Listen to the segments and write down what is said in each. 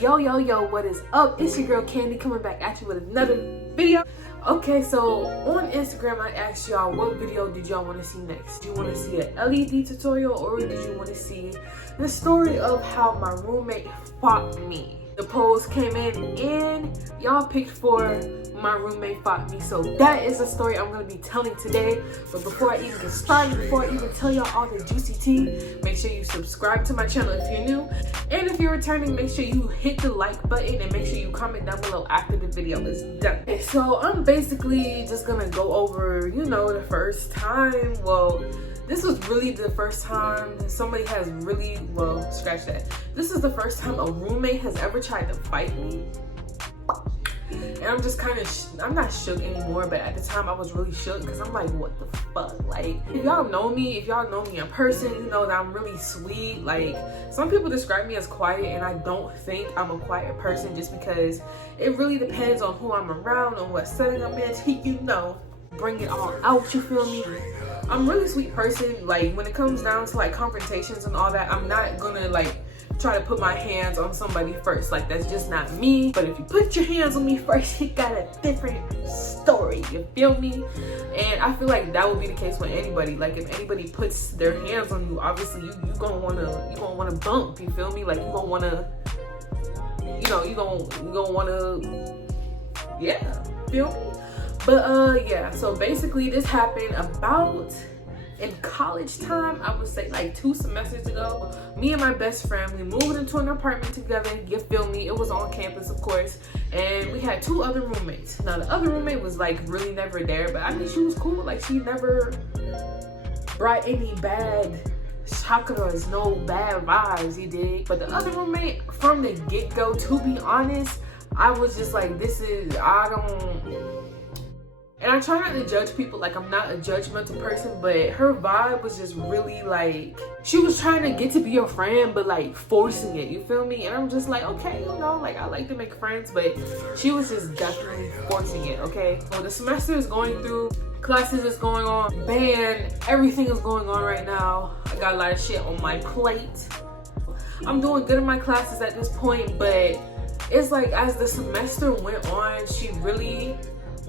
Yo, what is up? It's your girl Candy coming back at you with another video. Okay, so on Instagram I asked y'all what video did y'all want to see next. Do you want to see an LED tutorial or did you want to see the story of how my roommate fought me? The polls came in and y'all picked for my roommate fought me. So that is the story I'm going to be telling today. But before I even get started, before I even tell y'all all the juicy tea, make sure you subscribe to my channel if you're new. And if you're returning, make sure you hit the like button and make sure you comment down below after the video is done. Okay, so I'm basically just going to go over, the first time. Well, this was really the first time somebody has really, scratch that. This is the first time a roommate has ever tried to fight me. And I'm just kind of, I'm not shook anymore, but at the time I was really shook because I'm like, what the fuck? Like, if y'all know me in person, you know that I'm really sweet. Like, some people describe me as quiet and I don't think I'm a quiet person just because it really depends on who I'm around and what setting I'm in, bring it all out, you feel me? I'm a really sweet person. Like, when it comes down to like confrontations and all that, I'm not gonna like try to put my hands on somebody first. Like, that's just not me. But if you put your hands on me first, you got a different story, you feel me? And I feel like that would be the case with anybody. Like, if anybody puts their hands on you, obviously you gonna wanna bump, you feel me? Like, you gonna wanna, you gonna wanna, yeah, feel me? But yeah, so basically this happened about in college time. I would say like 2 semesters ago. Me and my best friend, we moved into an apartment together, you feel me? It was on campus, of course, and we had 2 other roommates. Now the other roommate was like really never there, but I mean, she was cool. Like, she never brought any bad chakras, no bad vibes, you dig? But the other roommate, from the get-go, to be honest, I was just like, and I try not to judge people. Like, I'm not a judgmental person, but her vibe was just really like, she was trying to get to be your friend, but like forcing it, you feel me? And I'm just like, okay, like, I like to make friends, but she was just definitely forcing it, okay? So the semester is going through, classes is going on, band, everything is going on right now. I got a lot of shit on my plate. I'm doing good in my classes at this point, but it's like, as the semester went on, she really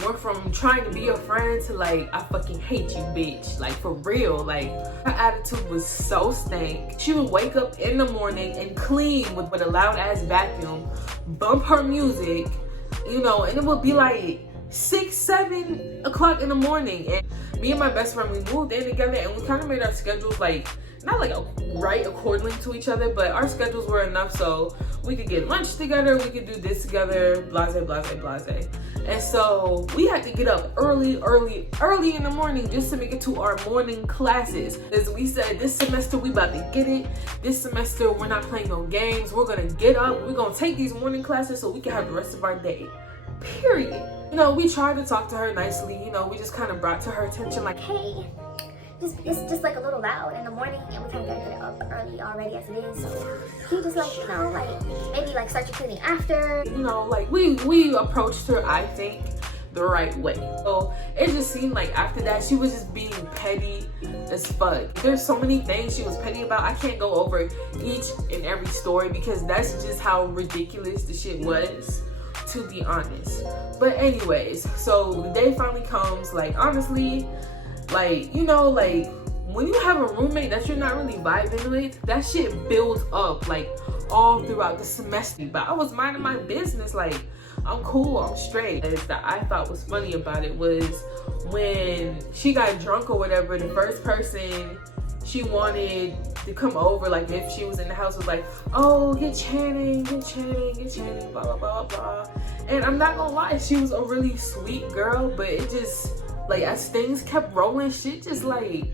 went from trying to be your friend to like, I fucking hate you, bitch. Like, for real. Like, her attitude was so stank. She would wake up in the morning and clean with a loud ass vacuum, bump her music, and it would be like 6, 7 o'clock in the morning. And me and my best friend, we moved in together and we kind of made our schedules like, not like right accordingly to each other, but our schedules were enough so we could get lunch together, we could do this together, blase, blase, blase. And so we had to get up early in the morning just to make it to our morning classes. As we said, this semester we about to get it. This semester we're not playing no games. We're gonna get up, we're gonna take these morning classes so we can have the rest of our day, period. We tried to talk to her nicely, we just kind of brought to her attention like, hey, it's just like a little loud in the morning and we kind of gotta get up early already as it is, so can you just like, maybe like start your cleaning after? Like, we approached her, I think, the right way. So it just seemed like after that she was just being petty as fuck. There's so many things she was petty about. I can't go over each and every story because that's just how ridiculous the shit was, to be honest. But anyways, so the day finally comes. Like, honestly, like, like, when you have a roommate that you're not really vibing with, that shit builds up like all throughout the semester. But I was minding my business, like, I'm cool, I'm straight. And that I thought was funny about it was when she got drunk or whatever, the first person she wanted to come over, like if she was in the house, was like, oh, get Channing, blah, blah, blah, blah. And I'm not gonna lie, she was a really sweet girl, but it just, like, as things kept rolling, shit just like,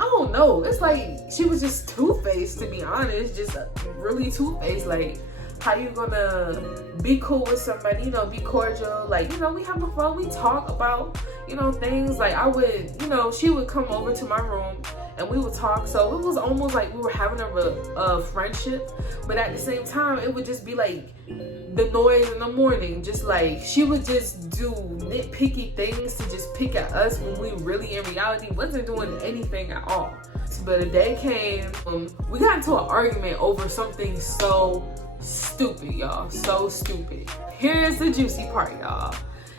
I don't know. It's like she was just two-faced, to be honest. Just really two-faced. Like, how you gonna be cool with somebody, be cordial? Like, we have fun, we talk about, things. Like, I would, she would come over to my room and we would talk. So it was almost like we were having a friendship, but at the same time, it would just be like the noise in the morning. Just like, she would just do nitpicky things to just pick at us when we really, in reality, wasn't doing anything at all. But a day came, we got into an argument over something so Stupid, y'all. So stupid. Here's the juicy part, y'all.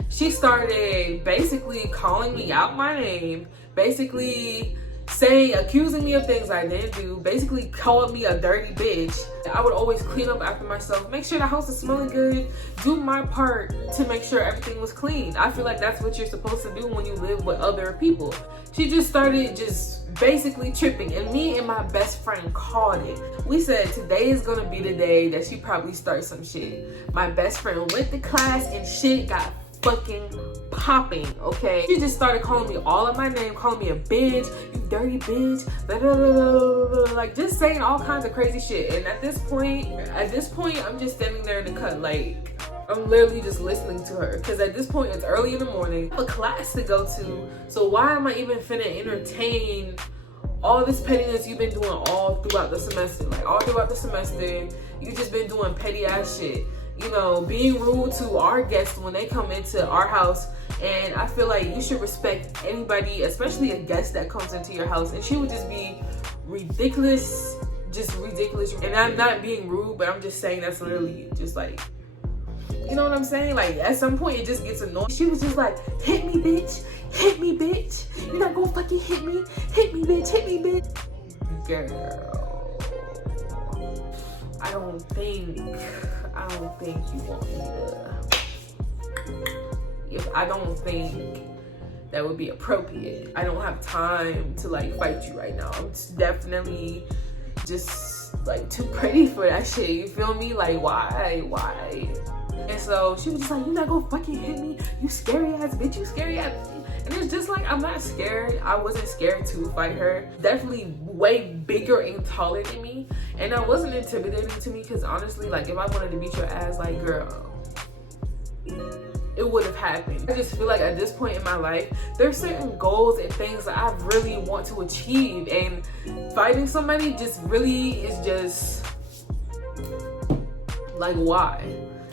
She started basically calling me out my name, basically accusing me of things I didn't do, basically calling me a dirty bitch. I would always clean up after myself, make sure the house is smelling good, do my part to make sure everything was clean. I feel like that's what you're supposed to do when you live with other people. She just started basically tripping, and me and my best friend called it. We said today is gonna be the day that she probably starts some shit. My best friend went to class and shit got fucking popping, okay? She just started calling me all of my name, calling me a bitch, you dirty bitch, blah, blah, blah, blah, blah, like just saying all kinds of crazy shit. And at this point, I'm just standing there in the cut, like I'm literally just listening to her, because at this point it's early in the morning. I have a class to go to, so why am I even finna entertain all this pettiness you've been doing all throughout the semester? Like all throughout the semester, you just been doing petty ass shit. You know, being rude to our guests when they come into our house. And I feel like you should respect anybody, especially a guest that comes into your house. And she would just be ridiculous, just ridiculous. And I'm not being rude, but I'm just saying that's literally just like, you know what I'm saying? Like at some point it just gets annoying. She was just like, hit me, bitch. Hit me, bitch. You're not gonna fucking hit me. Hit me, bitch. Hit me, bitch. Girl. I don't think you want me to. I don't think that would be appropriate. I don't have time to like fight you right now. I'm definitely just like too pretty for that shit. You feel me? Like why? And so she was just like, you not gonna fucking hit me, you scary ass bitch, you scary ass bitch. And it's just like, I'm not scared. I wasn't scared to fight her. Definitely way bigger and taller than me. And that wasn't intimidating to me, because honestly, like if I wanted to beat your ass, like girl, it would have happened. I just feel like at this point in my life, there's certain goals and things that I really want to achieve. And fighting somebody just really is just like, why?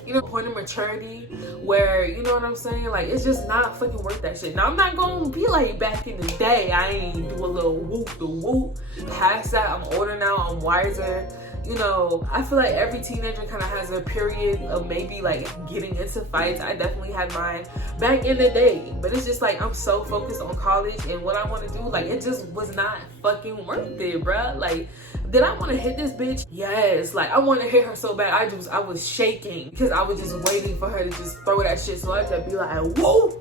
You know, point of maturity where, you know what I'm saying? Like, it's just not fucking worth that shit. Now, I'm not gonna be like back in the day. I ain't do a little whoop the whoop. Past that, I'm older now, I'm wiser. You know, I feel like every teenager kind of has a period of maybe like getting into fights. I definitely had mine back in the day. But it's just like, I'm so focused on college and what I want to do. Like, it just was not fucking worth it, bruh. Like, did I want to hit this bitch? Yes. Like, I want to hit her so bad. I was shaking because I was just waiting for her to just throw that shit. So I had to be like, whoa.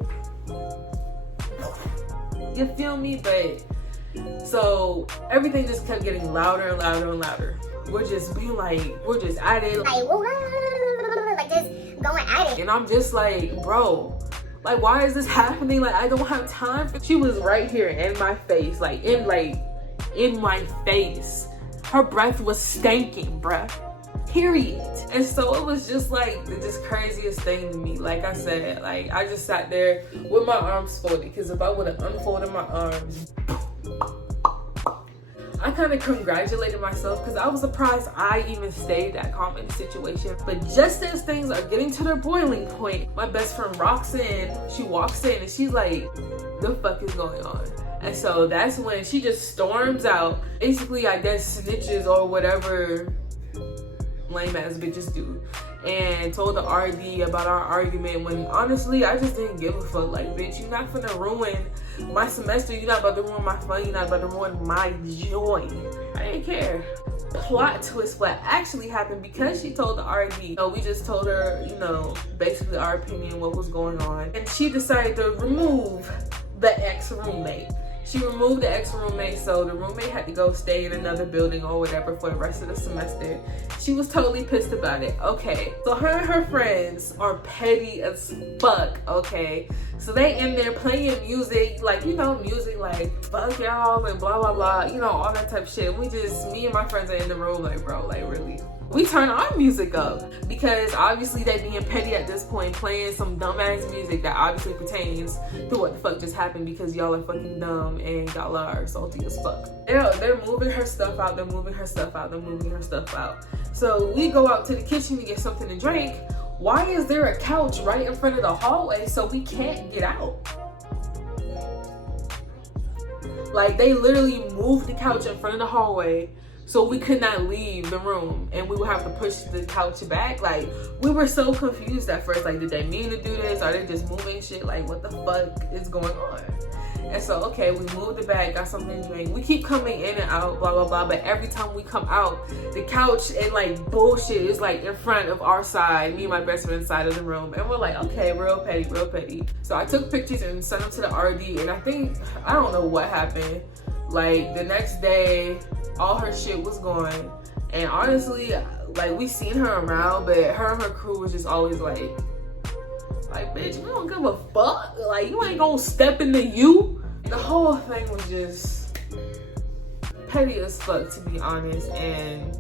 You feel me? But so everything just kept getting louder and louder and louder. We're just at it. Like just going at it. And I'm just like, bro, like why is this happening? Like I don't have time for. She was right here in my face, like in my face. Her breath was stinking, bruh. Period. And so it was just like the just craziest thing to me. Like I said, like I just sat there with my arms folded, because if I would have unfolded my arms, I kind of congratulated myself because I was surprised I even stayed that calm in the situation. But just as things are getting to their boiling point, my best friend walks in and she's like, the fuck is going on? And so that's when she just storms out, basically I guess snitches or whatever lame ass bitches do, and told the RD about our argument, when honestly I just didn't give a fuck. Like, bitch, you're not finna ruin my semester, you're not about to ruin my fun, you're not about to ruin my joy. I didn't care. Plot twist, what actually happened, because she told the RD, you know, we just told her, you know, basically our opinion, what was going on, and she decided to remove the ex-roommate. She removed the ex-roommate, so the roommate had to go stay in another building or whatever for the rest of the semester. She was totally pissed about it. Okay, so her and her friends are petty as fuck, okay? So they in there playing music, like, you know, music like, fuck y'all and blah, blah, blah, you know, all that type of shit. Me and my friends are in the room like, bro, like, really? We turn our music up because obviously they being petty at this point, playing some dumbass music that obviously pertains to what the fuck just happened, because y'all are fucking dumb and y'all are salty as fuck. They're moving her stuff out, they're moving her stuff out. So we go out to the kitchen to get something to drink. Why is there a couch right in front of the hallway so we can't get out? Like, they literally moved the couch in front of the hallway so we could not leave the room, and we would have to push the couch back. Like, we were so confused at first. Like, did they mean to do this? Are they just moving shit? Like, what the fuck is going on? And so, okay, we moved it back, got something to drink. We keep coming in and out, blah, blah, blah. But every time we come out, the couch and like bullshit is like in front of our side, me and my best friend's side of the room. And we're like, okay, real petty, real petty. So I took pictures and sent them to the RD. And I don't know what happened. Like, the next day, all her shit was gone. And honestly, like, we seen her around, but her and her crew was just always like, bitch, we don't give a fuck. Like, you ain't gonna step into you. The whole thing was just petty as fuck, to be honest. And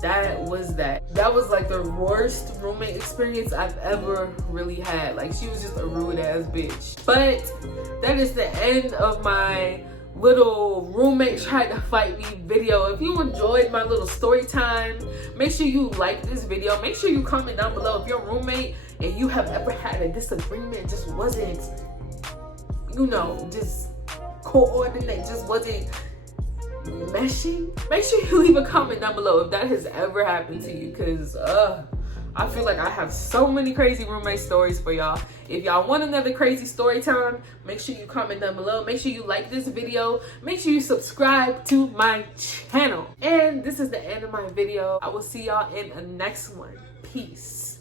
that was that. That was like the worst roommate experience I've ever really had. Like, she was just a rude ass bitch. But that is the end of my little roommate tried to fight me video. If you enjoyed my little story time, make sure you like this video. Make sure you comment down below if your roommate and you have ever had a disagreement, just wasn't, you know, just coordinate, just wasn't meshing. Make sure you leave a comment down below if that has ever happened to you, because I feel like I have so many crazy roommate stories for y'all. If y'all want another crazy story time, make sure you comment down below. Make sure you like this video. Make sure you subscribe to my channel. And this is the end of my video. I will see y'all in the next one. Peace.